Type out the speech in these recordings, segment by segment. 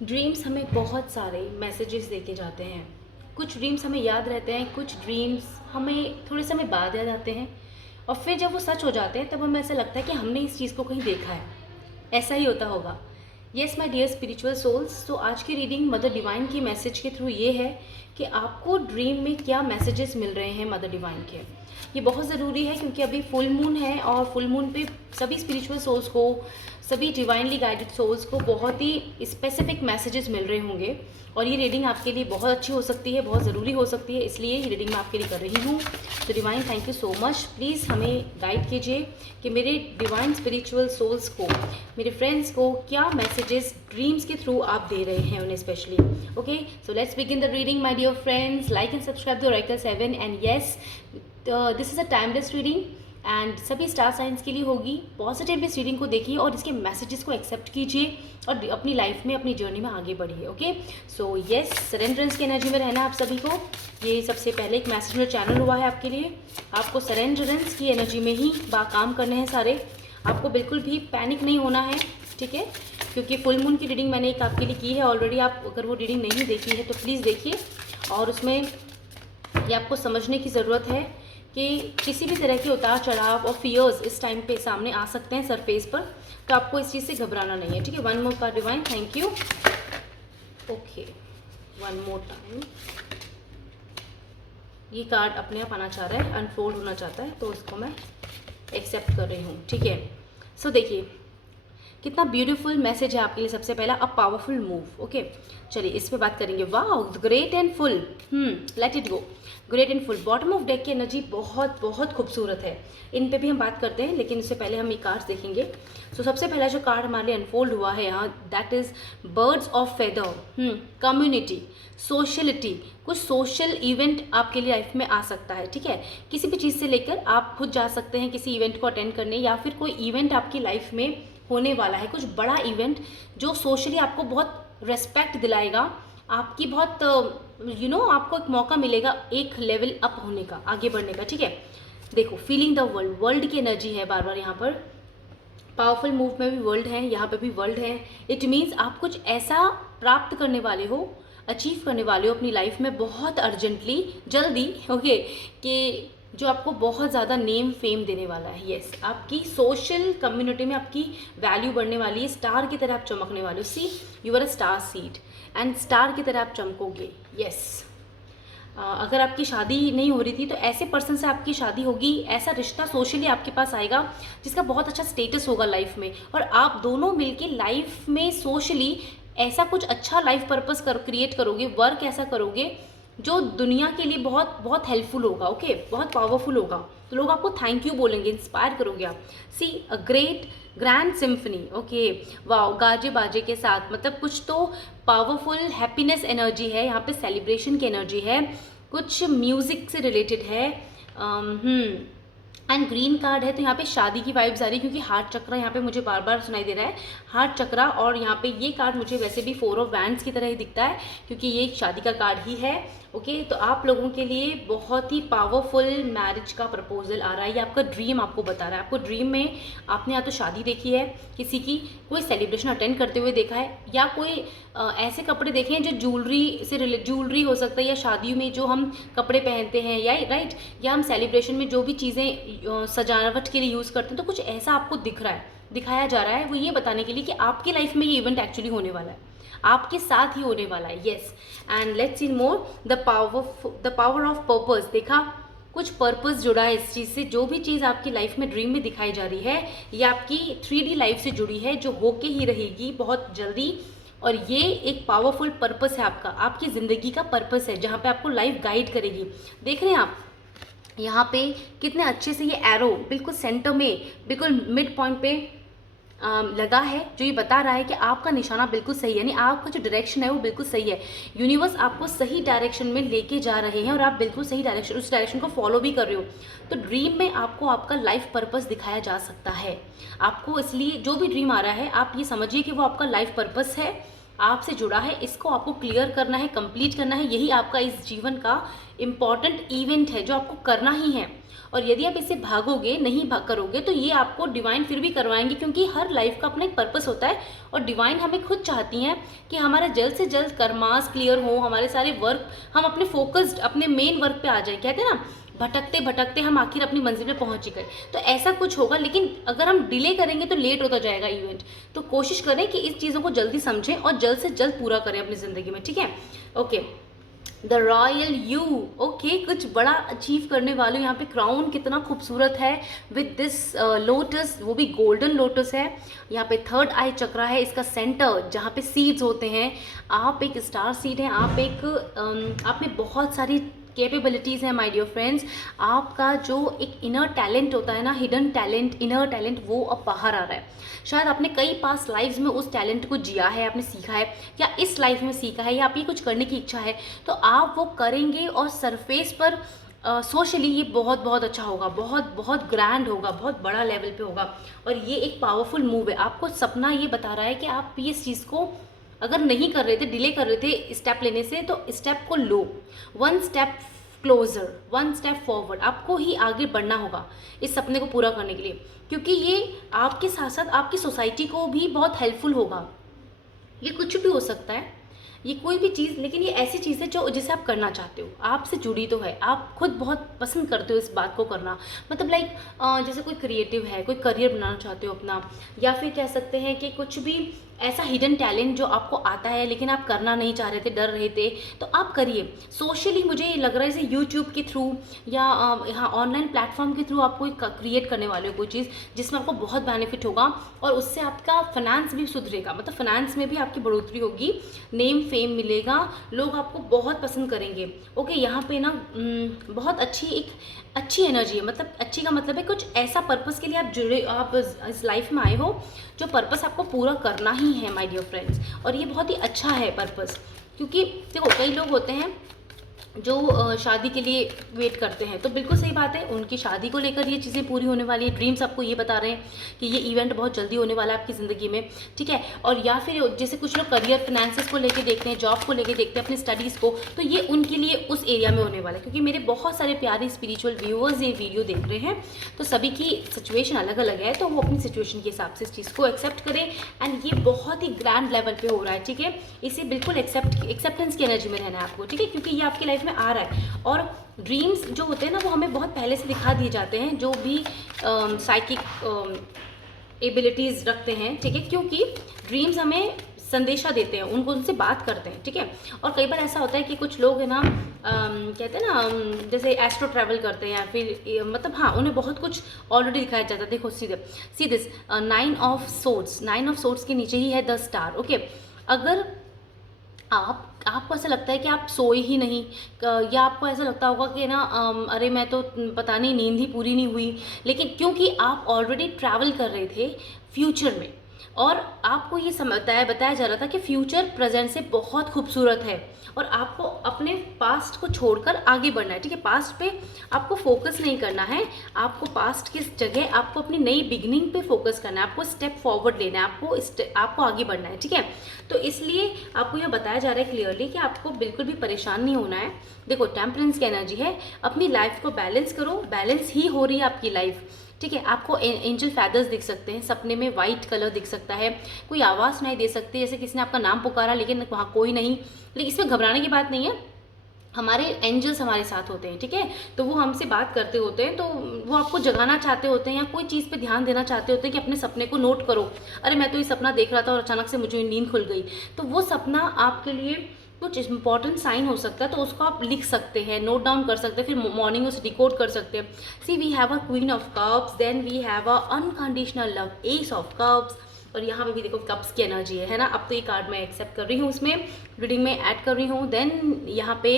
Dreams हमें बहुत सारे मैसेजेस देके जाते हैं। कुछ ड्रीम्स हमें याद रहते हैं, कुछ ड्रीम्स हमें थोड़े समय बाद याद आते हैं, और फिर जब वो सच हो जाते हैं तब हमें ऐसा लगता है कि हमने इस चीज़ को कहीं देखा है। ऐसा ही होता होगा। Yes my dear spiritual souls, तो आज की रीडिंग मदर डिवाइन की मैसेज के थ्रू ये है कि आपको ड्रीम में क्या मैसेजेस मिल रहे हैं मदर डिवाइन के। ये बहुत ज़रूरी है क्योंकि अभी फुल मून है, और फुल मून पे सभी स्पिरिचुअल सोल्स को, सभी डिवाइनली गाइडेड सोल्स को बहुत ही स्पेसिफिक मैसेजेस मिल रहे होंगे, और ये रीडिंग आपके लिए बहुत अच्छी हो सकती है, बहुत ज़रूरी हो सकती है, इसलिए ये रीडिंग मैं आपके लिए कर रही हूँ। तो divine thank you so much. Please हमें गाइड कीजिए कि मेरे डिवाइन स्पिरिचुअल सोल्स को, मेरे फ्रेंड्स को क्या मैसेजेस ड्रीम्स के थ्रू आप दे रहे हैं उन्हें specially. Okay, so let's begin the reading my dear friends. Like and subscribe the oracle 7, and yes this is a timeless reading and सभी स्टार साइंस के लिए होगी। पॉजिटिव इस रीडिंग को देखिए और इसके मैसेजेस को एक्सेप्ट कीजिए और अपनी लाइफ में, अपनी जर्नी में आगे बढ़िए। ओके, सो येस, सरेंडरेंस की एनर्जी में रहना आप सभी को। ये सबसे पहले एक मैसेज में चैनल हुआ है आपके लिए। आपको सरेंडरेंस की एनर्जी में ही काम करने हैं सारे। आपको बिल्कुल भी पैनिक नहीं होना है, ठीक है, क्योंकि फुल मून की रीडिंग मैंने एक आपके लिए की है ऑलरेडी। आप अगर वो रीडिंग नहीं देखी है तो प्लीज़ देखिए, और उसमें ये आपको समझने की ज़रूरत है कि किसी भी तरह के उतार चढ़ाव और फियर्स इस टाइम पे सामने आ सकते हैं सरफेस पर, तो आपको इस चीज़ से घबराना नहीं है, ठीक है। One more card divine, thank you. Okay, one more time. ये कार्ड अपने आप आना चाह रहा है, अनफोल्ड होना चाहता है, तो इसको मैं एक्सेप्ट कर रही हूँ, ठीक है। सो देखिए कितना ब्यूटीफुल मैसेज है आपके लिए। सबसे पहला, अ पावरफुल मूव। ओके, चलिए इस पे बात करेंगे। Wow, great and full, let it go. Great and full, bottom of deck की एनर्जी बहुत बहुत खूबसूरत है। इन पे भी हम बात करते हैं, लेकिन इससे पहले हम ये कार्ड्स देखेंगे। सो सबसे पहला जो कार्ड हमारे लिए अनफोल्ड हुआ है यहाँ, that is birds of feather. Community, sociality, कुछ सोशल इवेंट आपके लिए लाइफ में आ सकता है, ठीक है। किसी भी चीज़ से लेकर आप खुद जा सकते हैं किसी इवेंट को अटेंड करने, या फिर कोई इवेंट आपकी लाइफ में होने वाला है, कुछ बड़ा इवेंट जो सोशली आपको बहुत रेस्पेक्ट दिलाएगा, आपकी बहुत आपको एक मौका मिलेगा एक लेवल अप होने का, आगे बढ़ने का, ठीक है। देखो, फीलिंग द वर्ल्ड, वर्ल्ड की एनर्जी है बार बार यहाँ पर। पावरफुल मूव में भी वर्ल्ड है, यहाँ पे भी वर्ल्ड है। इट मीन्स आप कुछ ऐसा प्राप्त करने वाले हो, अचीव करने वाले हो अपनी लाइफ में बहुत अर्जेंटली, जल्दी, ओके, कि जो आपको बहुत ज़्यादा नेम फेम देने वाला है। येस, आपकी सोशल कम्युनिटी में आपकी वैल्यू बढ़ने वाली है। स्टार की तरह आप चमकने वाले हो। See, you are a star seed and star की तरह आप चमकोगे। येस, अगर आपकी शादी नहीं हो रही थी तो ऐसे पर्सन से आपकी शादी होगी, ऐसा रिश्ता सोशली आपके पास आएगा जिसका बहुत अच्छा स्टेटस होगा लाइफ में, और आप दोनों मिलके लाइफ में सोशली ऐसा कुछ अच्छा लाइफ पर्पस क्रिएट करोगे, वर्क ऐसा करोगे जो दुनिया के लिए बहुत बहुत हेल्पफुल होगा। ओके, बहुत पावरफुल होगा, तो लोग आपको थैंक यू बोलेंगे, इंस्पायर करोगे आप। See, a great grand symphony. Okay, wow, गाजे बाजे के साथ, मतलब कुछ तो पावरफुल हैप्पीनेस एनर्जी है यहाँ पे, सेलिब्रेशन की एनर्जी है, कुछ म्यूजिक से रिलेटेड है। एंड ग्रीन कार्ड है तो यहाँ पे शादी की वाइब्स आ रही है, क्योंकि हार्ट चक्रा यहाँ पे मुझे बार बार सुनाई दे रहा है, हार्ट चक्रा। और यहाँ पे ये कार्ड मुझे वैसे भी 4 ऑफ वैंड्स की तरह ही दिखता है, क्योंकि ये एक शादी का कार्ड ही है। ओके, तो आप लोगों के लिए बहुत ही पावरफुल मैरिज का प्रपोजल आ रहा है। ये आपका ड्रीम आपको बता रहा है। आपको ड्रीम में आपने या तो शादी देखी है किसी की, कोई सेलिब्रेशन अटेंड करते हुए देखा है, या कोई ऐसे कपड़े देखे हैं जो ज्वेलरी से रिलेटेड, ज्वेलरी हो सकता है, या शादियों में जो हम कपड़े पहनते हैं, या राइट, या हम सेलिब्रेशन में जो भी चीज़ें सजावट के लिए यूज़ करते हैं, तो कुछ ऐसा आपको दिख रहा है, दिखाया जा रहा है। वो ये बताने के लिए कि आपकी लाइफ में ये इवेंट एक्चुअली होने वाला है, आपके साथ ही होने वाला है। Yes, and let's see more, the power of purpose. देखा, कुछ पर्पस जुड़ा है इस चीज़ से। जो भी चीज़ आपकी लाइफ में ड्रीम में दिखाई जा रही है, ये आपकी 3D लाइफ से जुड़ी है, जो होके ही रहेगी बहुत जल्दी। और ये एक पावरफुल पर्पस है आपका, आपकी ज़िंदगी का पर्पस है, जहाँ पे आपको लाइफ गाइड करेगी। देख रहे हैं आप यहाँ पे कितने अच्छे से ये एरो बिल्कुल सेंटर में, बिल्कुल मिड पॉइंट पे लगा है, जो ये बता रहा है कि आपका निशाना बिल्कुल सही है, यानी आपका जो डायरेक्शन है वो बिल्कुल सही है। यूनिवर्स आपको सही डायरेक्शन में लेके जा रहे हैं, और आप बिल्कुल सही डायरेक्शन, उस डायरेक्शन को फॉलो भी कर रहे हो। तो ड्रीम में आपको आपका लाइफ पर्पस दिखाया जा सकता है आपको, इसलिए जो भी ड्रीम आ रहा है आप ये समझिए कि वो आपका लाइफ पर्पस है। आपसे जुड़ा है, इसको आपको क्लियर करना है, कंप्लीट करना है। यही आपका इस जीवन का इम्पॉर्टेंट इवेंट है जो आपको करना ही है। और यदि आप इससे भागोगे, नहीं भाग करोगे, तो ये आपको डिवाइन फिर भी करवाएंगे, क्योंकि हर लाइफ का अपना एक पर्पस होता है। और डिवाइन हमें खुद चाहती हैं कि हमारा जल्द से जल्द कर्मास क्लियर हो, हमारे सारे वर्क, हम अपने फोकस्ड, अपने मेन वर्क पे आ जाए। कहते हैं ना, भटकते भटकते हम आखिर अपनी मंजिल पे पहुंच ही गए। तो ऐसा कुछ होगा, लेकिन अगर हम डिले करेंगे तो लेट होता जाएगा इवेंट। तो कोशिश करें कि इस चीज़ों को जल्दी समझें और जल्द से जल्द पूरा करें अपनी ज़िंदगी में, ठीक है। Okay, the royal you. Okay, कुछ बड़ा अचीव करने वाले हो। यहाँ पे क्राउन कितना खूबसूरत है विद दिस लोटस, वो भी गोल्डन लोटस है। यहाँ पे थर्ड आई चक्रा है, इसका सेंटर जहाँ पे सीड्स होते हैं। आप एक स्टार सीड हैं, आप में बहुत सारी कैपेबिलिटीज़ हैं माय डियर फ्रेंड्स। आपका जो एक इनर टैलेंट होता है ना, हिडन टैलेंट, इनर टैलेंट, वो अब बाहर आ रहा है। शायद आपने कई पास्ट लाइफ्स में उस टैलेंट को जिया है, आपने सीखा है, या इस लाइफ में सीखा है, या आपकी कुछ करने की इच्छा है, तो आप वो करेंगे। और सरफेस पर सोशली ये बहुत बहुत अच्छा होगा, बहुत बहुत ग्रैंड होगा, बहुत बड़ा लेवल पे होगा। और ये एक पावरफुल मूव है। आपको सपना ये बता रहा है कि आप ये इस चीज़ को अगर नहीं कर रहे थे, डिले कर रहे थे स्टेप लेने से, तो स्टेप को लो, one step closer, one step forward. आपको ही आगे बढ़ना होगा इस सपने को पूरा करने के लिए, क्योंकि ये आपके साथ साथ आपकी सोसाइटी को भी बहुत हेल्पफुल होगा। ये कुछ भी हो सकता है, ये कोई भी चीज़, लेकिन ये ऐसी चीज़ है जो जिसे आप करना चाहते हो, आपसे जुड़ी तो है, आप खुद बहुत पसंद करते हो इस बात को करना। मतलब लाइक जैसे कोई क्रिएटिव है, कोई करियर बनाना चाहते हो अपना, या फिर कह सकते हैं कि कुछ भी ऐसा हिडन टैलेंट जो आपको आता है लेकिन आप करना नहीं चाह रहे थे, डर रहे थे, तो आप करिए। सोशली मुझे लग रहा है जैसे यूट्यूब के थ्रू या यहाँ ऑनलाइन प्लेटफॉर्म के थ्रू आप कोई क्रिएट करने वाले हो कोई चीज़ जिसमें आपको बहुत बेनिफिट होगा, और उससे आपका फाइनेंस भी सुधरेगा। मतलब फाइनेंस में भी आपकी बढ़ोतरी होगी, नेम फेम मिलेगा, लोग आपको बहुत पसंद करेंगे। ओके, यहाँ पे ना बहुत अच्छी एनर्जी है। मतलब अच्छी का मतलब है कुछ ऐसा पर्पस के लिए आप जुड़े, आप इस लाइफ में आए हो जो पर्पस आपको पूरा करना ही है माय डियर फ्रेंड्स। और ये बहुत ही अच्छा है पर्पस, क्योंकि देखो कई लोग होते हैं जो शादी के लिए वेट करते हैं, तो बिल्कुल सही बात है, उनकी शादी को लेकर ये चीज़ें पूरी होने वाली है। ड्रीम्स आपको ये बता रहे हैं कि ये इवेंट बहुत जल्दी होने वाला है आपकी ज़िंदगी में, ठीक है। और या फिर जैसे कुछ लोग करियर फाइनेंसेस को लेके देखते हैं, जॉब को लेके देखते हैं, अपनी स्टडीज़ को, तो ये उनके लिए उस एरिया में होने वाला है। क्योंकि मेरे बहुत सारे प्यारे स्पिरिचुअल व्यूअर्स ये वीडियो देख रहे हैं, तो सभी की सिचुएशन अलग अलग है, तो वो अपनी सिचुएशन के हिसाब से इस चीज़ को एक्सेप्ट करें। एंड ये बहुत ही ग्रैंड लेवल पे हो रहा है, ठीक है। इसे बिल्कुल एक्सेप्टेंस की एनर्जी में रहना है आपको, ठीक है, क्योंकि ये आपकी लाइफ में आ रहा है। और ड्रीम्स जो होते हैं ना, वो हमें बहुत पहले से दिखा दिए जाते हैं, जो भी साइकिक एबिलिटीज़ रखते हैं, ठीक है, क्योंकि ड्रीम्स हमें संदेशा देते हैं, उनसे बात करते हैं, ठीक है। और कई बार ऐसा होता है कि कुछ लोग है ना कहते हैं ना जैसे एस्ट्रो ट्रैवल करते हैं, या फिर मतलब हाँ, उन्हें बहुत कुछ ऑलरेडी दिखाया जाता है। देखो सी दिस 9 ऑफ सोर्ड्स के नीचे ही है 10 स्टार। ओके, अगर आपको ऐसा लगता है कि आप सोए ही नहीं, या आपको ऐसा लगता होगा कि ना अरे मैं तो पता नहीं, नींद ही पूरी नहीं हुई, लेकिन क्योंकि आप ऑलरेडी ट्रैवल कर रहे थे फ्यूचर में, और आपको ये बताया जा रहा था कि फ्यूचर प्रेजेंट से बहुत खूबसूरत है, और आपको अपने पास्ट को छोड़कर आगे बढ़ना है, ठीक है। पास्ट पे आपको फोकस नहीं करना है, आपको पास्ट की जगह आपको अपनी नई बिगनिंग पे फोकस करना है, आपको स्टेप फॉरवर्ड लेना है, आपको आगे बढ़ना है, ठीक है। तो इसलिए आपको यह बताया जा रहा है क्लियरली कि आपको बिल्कुल भी परेशान नहीं होना है। देखो टेम्परेंस की एनर्जी है, अपनी लाइफ को बैलेंस करो, बैलेंस ही हो रही है आपकी लाइफ, ठीक है। आपको एंजल फैदर्स दिख सकते हैं सपने में, वाइट कलर दिख सकता है, कोई आवाज़ नहीं दे सकती, जैसे किसी ने आपका नाम पुकारा लेकिन वहाँ कोई नहीं, लेकिन इसमें घबराने की बात नहीं है, हमारे एंजल्स हमारे साथ होते हैं, ठीक है। तो वो हमसे बात करते होते हैं, तो वो आपको जगाना चाहते होते हैं, या कोई चीज़ पे ध्यान देना चाहते होते हैं कि अपने सपने को नोट करो। अरे मैं तो ये सपना देख रहा था और अचानक से मुझे नींद खुल गई, तो वो सपना आपके लिए कुछ इंपॉर्टेंट साइन हो सकता है, तो उसको आप लिख सकते हैं, नोट डाउन कर सकते हैं, फिर मॉर्निंग उसे डिकोड कर सकते हैं। See we have a queen of cups, then we have a unconditional love, ace of cups, और यहाँ पे भी देखो कप्स की एनर्जी है ना। अब तो ये कार्ड मैं एक्सेप्ट कर रही हूँ, उसमें रीडिंग में ऐड कर रही हूँ। देन यहाँ पे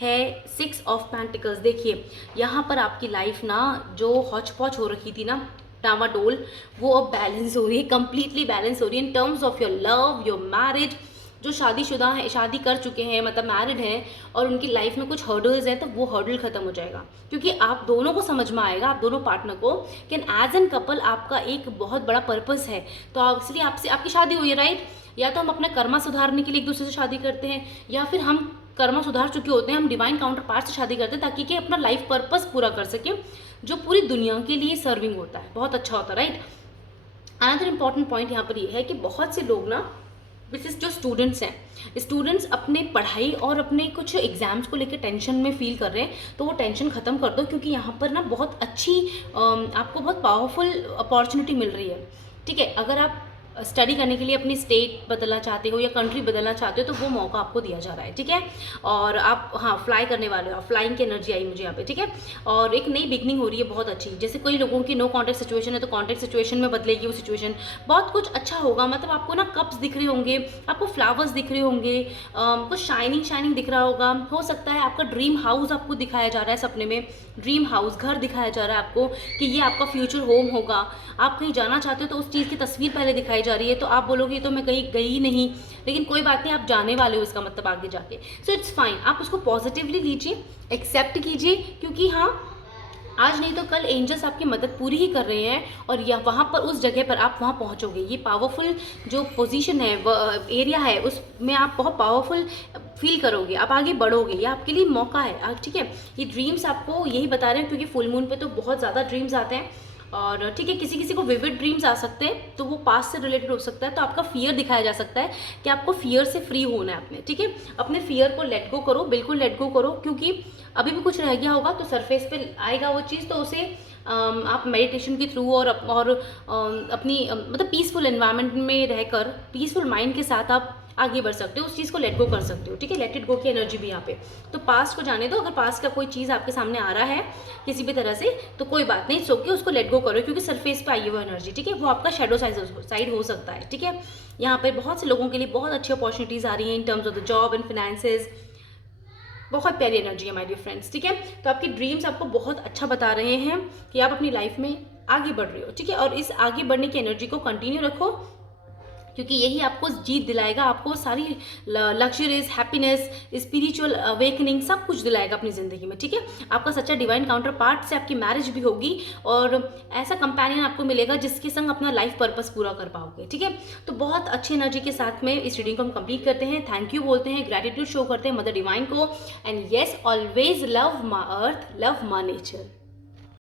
है 6 ऑफ पेंटिकल्स। देखिए यहाँ पर आपकी लाइफ ना जो हौच पौच हो रखी थी ना, डामाडोल, वो अब बैलेंस हो रही है, कंप्लीटली बैलेंस हो रही है in terms of your love, your marriage. जो शादीशुदा हैं, शादी कर चुके हैं, मतलब मैरिड हैं, और उनकी लाइफ में कुछ हर्डल्स हैं, तो वो हर्डल खत्म हो जाएगा, क्योंकि आप दोनों को समझ में आएगा, आप दोनों पार्टनर को, कि एज एन कपल आपका एक बहुत बड़ा पर्पस है। तो इसलिए आपसे आपकी शादी हुई है, राइट। या तो हम अपना कर्मा सुधारने के लिए एक दूसरे से शादी करते हैं, या फिर हम कर्मा सुधार चुके होते हैं, हम डिवाइन काउंटर पार्ट से शादी करते हैं ताकि कि अपना लाइफ पर्पस पूरा कर सके, जो पूरी दुनिया के लिए सर्विंग होता है, बहुत अच्छा होता है, राइट। अनदर इंपॉर्टेंट पॉइंट यहाँ पर ये है कि बहुत से लोग ना, विशेष जो स्टूडेंट्स हैं, स्टूडेंट्स अपने पढ़ाई और अपने कुछ एग्जाम्स को लेकर टेंशन में फील कर रहे हैं, तो वो टेंशन ख़त्म कर दो, क्योंकि यहाँ पर ना बहुत अच्छी आपको बहुत पावरफुल अपॉर्चुनिटी मिल रही है, ठीक है। अगर आप स्टडी करने के लिए अपनी स्टेट बदलना चाहते हो या कंट्री बदलना चाहते हो, तो वो मौका आपको दिया जा रहा है, ठीक है। और आप हाँ फ्लाई करने वाले हो, फ्लाइंग की एनर्जी आई मुझे यहाँ पे, ठीक है। और एक नई बिगनिंग हो रही है बहुत अच्छी, जैसे कोई लोगों की नो कॉन्टैक्ट सिचुएशन है तो कॉन्टैक्ट सिचुएशन में बदलेगी वो सिचुएशन, बहुत कुछ अच्छा होगा। मतलब आपको ना कप्स दिख रहे होंगे, आपको फ्लावर्स दिख रहे होंगे, कुछ शाइनिंग दिख रहा होगा, हो सकता है आपका ड्रीम हाउस आपको दिखाया जा रहा है सपने में, ड्रीम हाउस घर दिखाया जा रहा है आपको कि ये आपका फ्यूचर होम होगा। आप कहीं जाना चाहते हो तो उस चीज़ की तस्वीर पहले दिखाई जा रही है, तो आप बोलोगे ये तो मैं कहीं गई नहीं, लेकिन कोई बात नहीं, आप जाने वाले हो इसका मतलब आगे जाके। सो इट्स फाइन, आप उसको पॉजिटिवली लीजिए, एक्सेप्ट कीजिए, क्योंकि हाँ आज नहीं तो कल एंजल्स आपकी मदद पूरी ही कर रहे हैं, और या वहाँ पर उस जगह पर आप वहाँ पहुँचोगे। ये पावरफुल जो पोजीशन है, एरिया है, उसमें आप बहुत पावरफुल फील करोगे, आप आगे बढ़ोगे, ये आपके लिए मौका है, ठीक है। ये ड्रीम्स आपको यही बता रहे हैं, क्योंकि फुल मून पे तो बहुत ज़्यादा ड्रीम्स आते हैं, और ठीक है, किसी किसी को विविड ड्रीम्स आ सकते हैं, तो वो पास्ट से रिलेटेड हो सकता है, तो आपका फियर दिखाया जा सकता है कि आपको फियर से फ्री होना है अपने, ठीक है। अपने फियर को लेट गो करो, बिल्कुल लेट गो करो, क्योंकि अभी भी कुछ रह गया होगा तो सरफेस पे आएगा वो चीज़, तो उसे आप मेडिटेशन के थ्रू और अपनी मतलब पीसफुल एनवायरनमेंट में रहकर पीसफुल माइंड के साथ आप आगे बढ़ सकते हो, उस चीज़ को लेट गो कर सकते हो, ठीक है। लेट इट गो की एनर्जी भी यहाँ पे, तो पास्ट को जाने दो। अगर पास्ट का कोई चीज़ आपके सामने आ रहा है किसी भी तरह से, तो कोई बात नहीं, सो के उसको लेट गो करो, क्योंकि सरफेस पे आई है वो एनर्जी, ठीक है। वो आपका शेडो साइड हो सकता है, ठीक है। यहाँ पे बहुत से लोगों के लिए बहुत अच्छी अपॉर्चुनिटीज़ आ रही हैं in terms of the job and finances, बहुत प्यारी एनर्जी है माय डियर फ्रेंड्स, ठीक है। तो आपकी ड्रीम्स आपको बहुत अच्छा बता रहे हैं कि आप अपनी लाइफ में आगे बढ़ रहे हो, ठीक है। और इस आगे बढ़ने की एनर्जी को कंटिन्यू रखो, क्योंकि यही आपको जीत दिलाएगा, आपको सारी लग्जरीज, हैप्पीनेस, स्पिरिचुअल अवेकनिंग सब कुछ दिलाएगा अपनी ज़िंदगी में, ठीक है। आपका सच्चा डिवाइन काउंटर पार्ट से आपकी मैरिज भी होगी, और ऐसा कंपेनियन आपको मिलेगा जिसके संग अपना लाइफ पर्पस पूरा कर पाओगे, ठीक है। तो बहुत अच्छी एनर्जी के साथ में इस रीडिंग को हम कंप्लीट करते हैं, थैंक यू बोलते हैं, ग्रैटिट्यूड शो करते हैं मदर डिवाइन को, and yes always love my earth, love my nature.